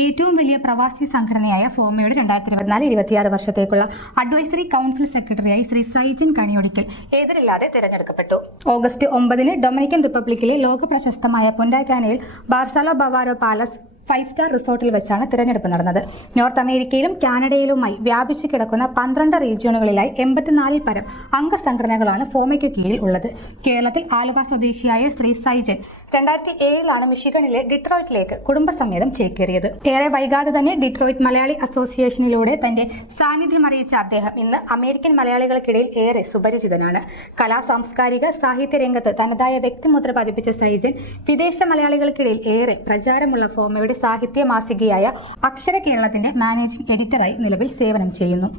ഏറ്റവും വലിയ പ്രവാസി സംഘടനയായ ഫോമയുടെ 2024-26 വർഷത്തേക്കുള്ള അഡ്വൈസറി കൗൺസിൽ സെക്രട്ടറിയായി ശ്രീ സൈജിൻ കണിയൊടിക്കൽ എതിരില്ലാതെ തിരഞ്ഞെടുക്കപ്പെട്ടു. ഓഗസ്റ്റ് 9 ഡൊമിനിക്കൻ റിപ്പബ്ലിക്കിലെ ലോക പ്രശസ്തമായ പുൻഡാകാനയിൽ ബാർസലോ ബവാരോ പാലസ് 5 സ്റ്റാർ റിസോർട്ടിൽ വെച്ചാണ് തിരഞ്ഞെടുപ്പ് നടന്നത്. നോർത്ത് അമേരിക്കയിലും കാനഡയിലുമായി വ്യാപിച്ചു കിടക്കുന്ന 12 റീജിയനുകളിലായി 84 പരം അംഗസംഘടനകളാണ് ഫോമയ്ക്കു കീഴിൽ ഉള്ളത്. കേരളത്തിൽ ആലുവ സ്വദേശിയായ ശ്രീ സൈജൻ 2007 മിഷിഗണിലെ ഡിട്രോയിറ്റിലേക്ക് കുടുംബസമേതം ചേക്കേറിയത്. ഏറെ വൈകാതെ തന്നെ ഡിട്രോയിറ്റ് മലയാളി അസോസിയേഷനിലൂടെ തന്റെ സാന്നിധ്യം അറിയിച്ച അദ്ദേഹം ഇന്ന് അമേരിക്കൻ മലയാളികൾക്കിടയിൽ ഏറെ സുപരിചിതനാണ്. കലാ സാംസ്കാരിക സാഹിത്യ രംഗത്ത് തനതായ വ്യക്തിമുദ്ര പതിപ്പിച്ച സൈജൻ വിദേശ മലയാളികൾക്കിടയിൽ ഏറെ പ്രചാരമുള്ള ഫോമയുടെ സാഹിത്യ മാസികയായ അക്ഷര കേരളത്തിന്റെ മാനേജിംഗ് എഡിറ്ററായി നിലവിൽ സേവനം ചെയ്യുന്നു.